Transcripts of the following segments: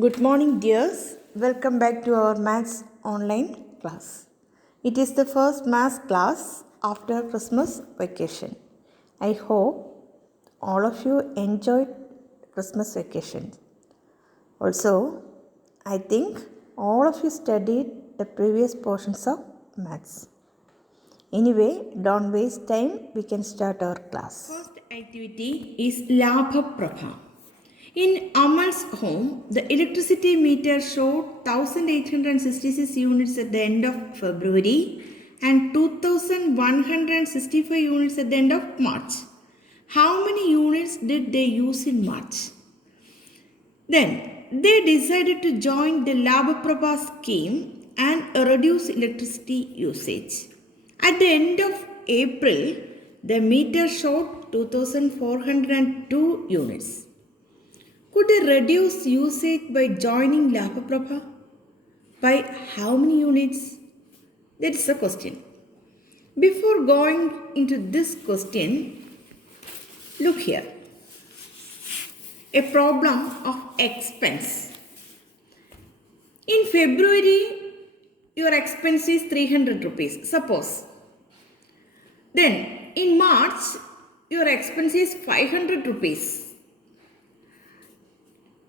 Good morning, dears. Welcome back to our maths online class. It is the first maths class after Christmas vacation. I hope all of you enjoyed Christmas vacation. Also, I think all of you studied the previous portions of maths. Anyway, don't waste time. We can start our class. First activity is Labha Prabha. In Amal's home, the electricity meter showed 1866 units at the end of February and 2165 units at the end of March. How many units did they use in March? Then they decided to join the Labhaprabha scheme and reduce electricity usage. At the end of April, the meter showed 2402 units. Could they reduce usage by joining Labhaprabha? By how many units? That is the question. Before going into this question, look here. A problem of expense. In February, your expense is 300 rupees, suppose. Then in March, your expense is 500 rupees.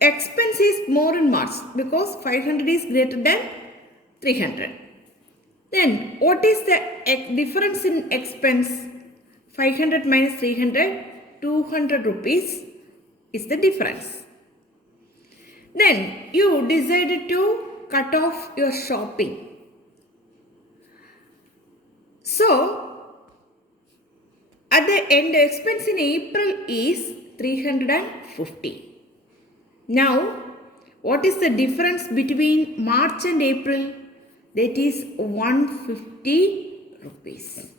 Expense is more in March because 500 is greater than 300. Then what is the difference in expense? 500 minus 300, 200 rupees is the difference. Then you decided to cut off your shopping. So at the end, the expense in April is 350. Now, what is the difference between March and April? That is 150 rupees.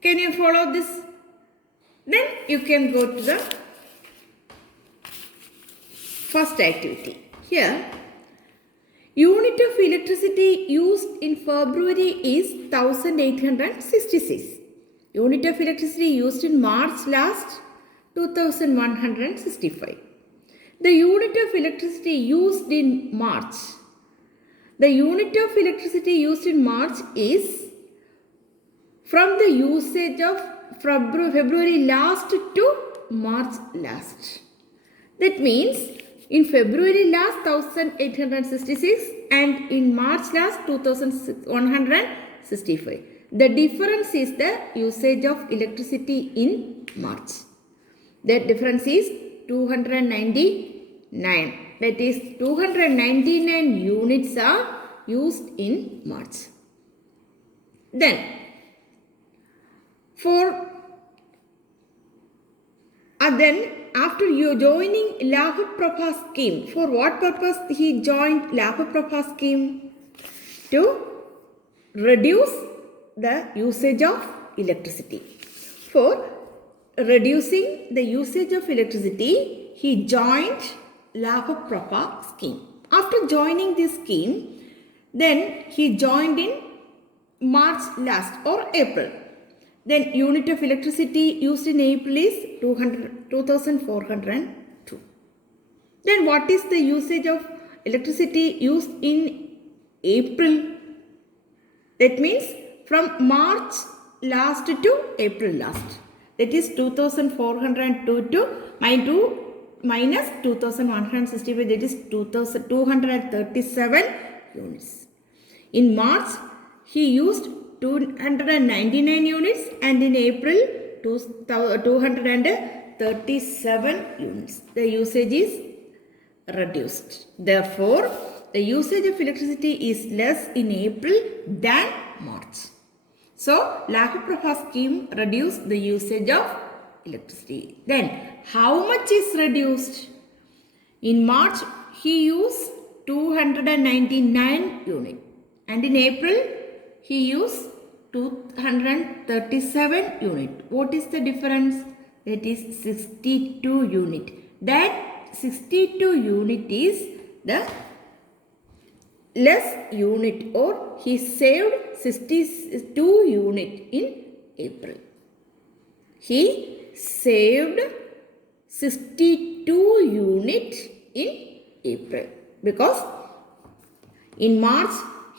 Can you follow this? Then you can go to the first activity. Here, unit of electricity used in February is 1866. Unit of electricity used in March last 2165. The unit of electricity used in March. The unit of electricity used in March is from the usage of February last to March last. That means in February last 1866 and in March last 2165. The difference is the usage of electricity in March. That difference is 299. That is 299 units are used in March. Then after you joining Labhaprabha scheme, for what purpose he joined Labhaprabha scheme? To reduce the usage of electricity. For reducing the usage of electricity, he joined Labhaprabha scheme. After joining this scheme, then he joined in March last or April. Then unit of electricity used in April is 2402. Then what is the usage of electricity used in April? That means from March last to April last. That is 2402 to minus 2165, that is 237 units. In March, he used 299 units and in April 237 units. The usage is reduced. Therefore, the usage of electricity is less in April than March. So, Labhaprabha scheme reduced the usage of electricity. Then, how much is reduced? In March, he used 299 units. And in April, he used 237 units. What is the difference? That is 62 units. That 62 unit is the less unit, or he saved 62 unit in April. He saved 62 units unit in April, because in March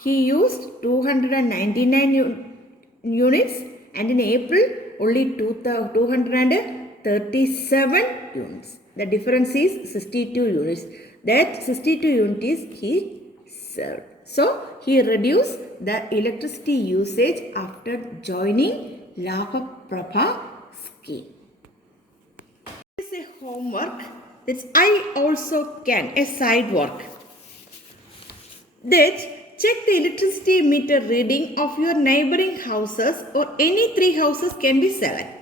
he used 299 units, and in April only 237 units. The difference is 62 units. That 62 units he served. So he reduced the electricity usage after joining Lavha Prabha scheme. This is a homework. That's I also can, a side work. That check the electricity meter reading of your neighboring houses, or any 3 houses can be selected.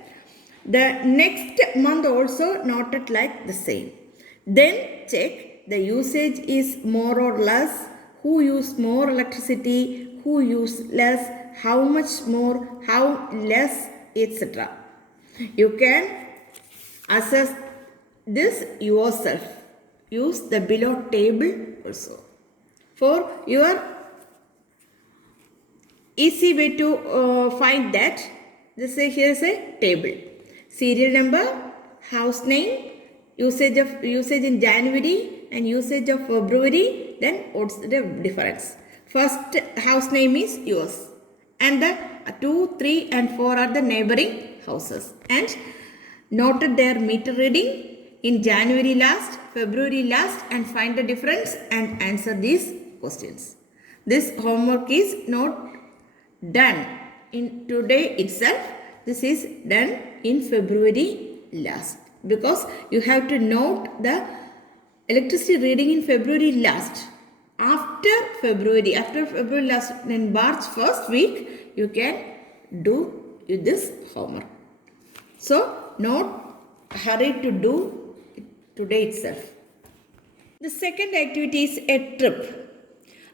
The next month also noted like the same. Then check the usage is more or less, who used more electricity, who used less, how much more, how less, etc. You can assess this yourself. Use the below table also. For your easy way to find that, here is a table. Serial number, house name, usage in January and usage of February. Then what's the difference? First house name is yours, and the 2, 3 and 4 are the neighboring houses, and noted their meter reading in January last, February last, and find the difference and answer these questions. This homework is not done in today itself. This is done in February last, because you have to note the electricity reading in February last. After February last, in March first week, you can do this homework. So not hurry to do it today itself. The second activity is a trip.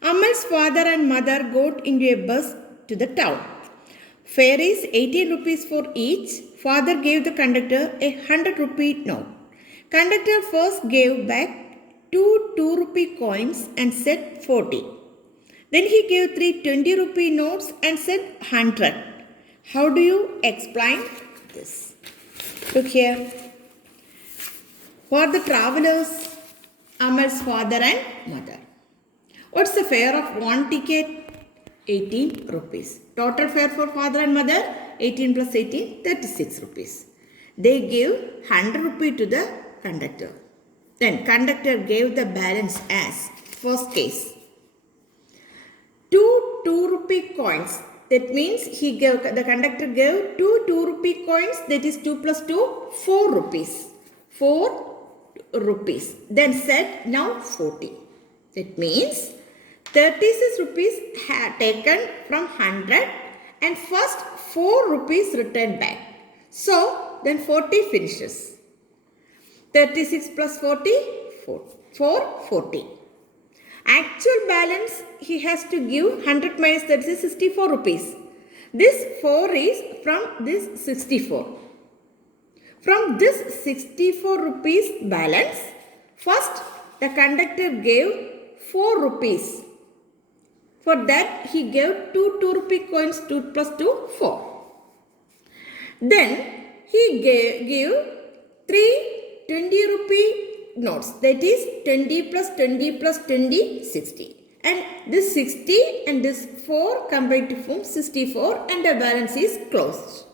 Amal's father and mother got into a bus to the town. Fare is 18 rupees for each. Father gave the conductor a 100 rupee note. Conductor first gave back 2 rupee coins and said 40. Then he gave 3 20 rupee notes and said 100. How do you explain this? Look here. For the travelers, Amal's father and mother. What's the fare of one ticket? 18 rupees. Total fare for father and mother, 18 plus 18, 36 rupees. They give 100 rupee to the conductor. Then conductor gave the balance as first case. 2 rupee coins. That means the conductor gave 2 rupee coins. That is 2 plus 2, 4 rupees. 4 rupees. Then said now 40. That means 36 rupees had taken from 100 and first 4 rupees returned back. So then 40 finishes. 36 plus 40, 440. Actual balance he has to give 100 minus 36, 64 rupees. This 4 is from this 64. From this 64 rupees balance, first the conductor gave 4 rupees. For that he gave 2 rupee coins, 2 plus 2, 4. Then he gave 3 20 rupee notes. That is 20 plus 20 plus 20, 60. And this 60 and this 4 combined to form 64, and the balance is closed.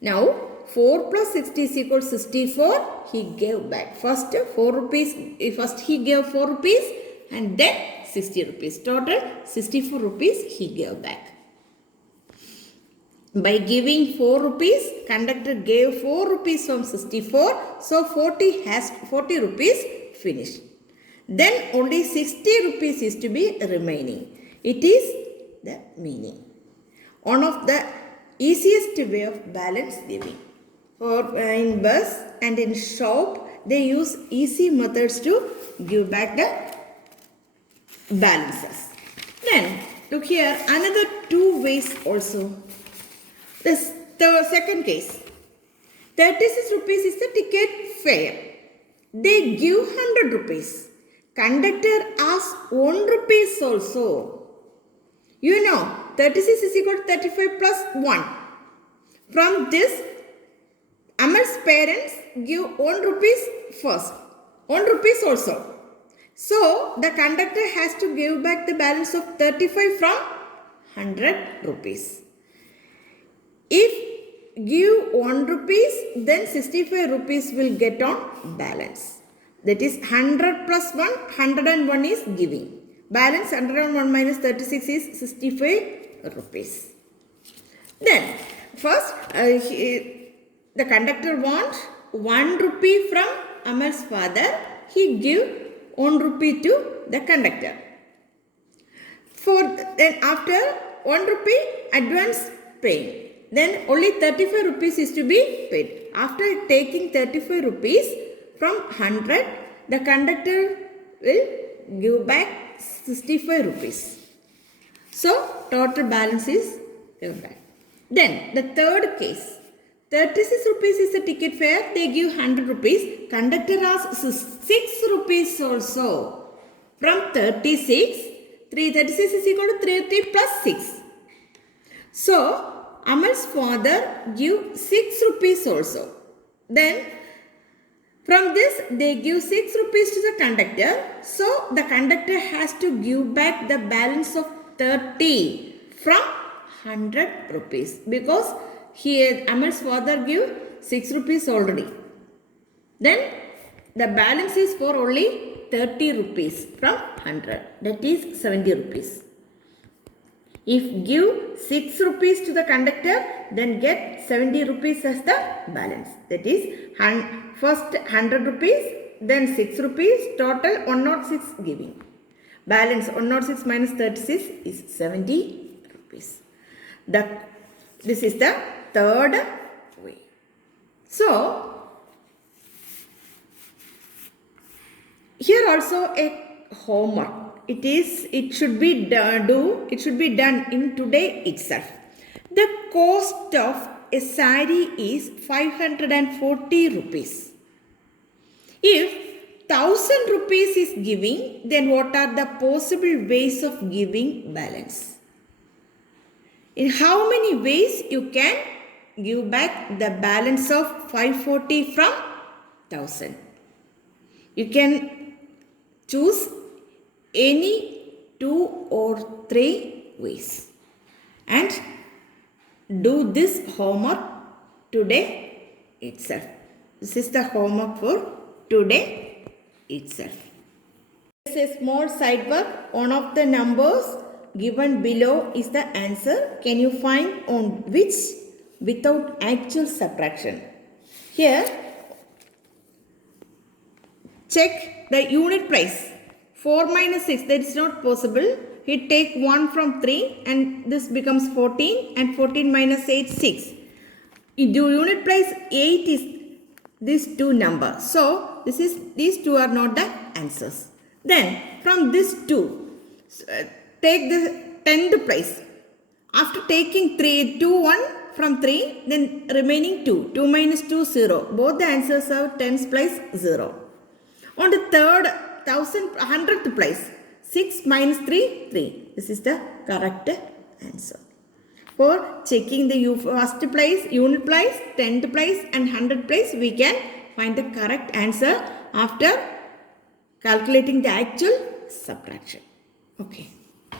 Now 4 plus 60 is equal to 64. He gave back. First 4 rupees. First he gave 4 rupees and then 60 rupees. Total 64 rupees he gave back. By giving 4 rupees, conductor gave 4 rupees from 64. So 40 rupees finished. Then only 60 rupees is to be remaining. It is the meaning. One of the easiest way of balance giving. For in bus and in shop, they use easy methods to give back the balances. Then look here, another 2 ways also. The second case, 36 rupees is the ticket fare. They give 100 rupees. Conductor asks 1 rupees also. You know, 36 is equal to 35 plus 1. From this, Amar's parents give 1 rupees first. 1 rupees also. So the conductor has to give back the balance of 35 from 100 rupees. If give 1 rupees, then 65 rupees will get on balance. That is 100 plus 1, 101 is giving. Balance 101 minus 36 is 65 rupees. Then first the conductor wants 1 rupee from Amal's father. He give 1 rupee to the conductor. Then after 1 rupee advance paying. Then only 35 rupees is to be paid. After taking 35 rupees from 100, the conductor will give back 65 rupees. So total balance is given back. Then the third case, 36 rupees is the ticket fare. They give 100 rupees. Conductor asks 6 rupees also. From 36, 336 is equal to 30 plus 6. So Amal's father give 6 rupees also. Then from this they give 6 rupees to the conductor. So the conductor has to give back the balance of 30 from 100 rupees. Because here Amal's father give 6 rupees already. Then the balance is for only 30 rupees from 100. That is 70 rupees. If give 6 rupees to the conductor, then get 70 rupees as the balance. That is first 100 rupees, then 6 rupees, total 106 giving. Balance 106 minus 36 is 70 rupees. This is the third way. So, here also a homework. It should be done in today itself. The cost of a sari is 540 rupees. If 1000 rupees is giving, then what are the possible ways of giving balance? In how many ways you can give back the balance of 540 from 1000? You can choose any 2 or 3 ways and do this homework today itself. This is the homework for today itself. There is a small side work. One of the numbers given below is the answer. Can you find on which without actual subtraction? Here, check the unit price. 4 minus 6, that is not possible. We take 1 from 3 and this becomes 14 and 14 minus 8, 6. The unit price 8 is these two numbers. So, these two are not the answers. Then, from this 2, take the 10th place. After taking 1 from 3, then remaining 2. 2 minus 2, 0. Both the answers are 10th place, 0. On the third, 100th place, 6 minus 3, 3. This is the correct answer. For checking the first place, unit place, 10th place and 100th place, we can find the correct answer after calculating the actual subtraction. Okay.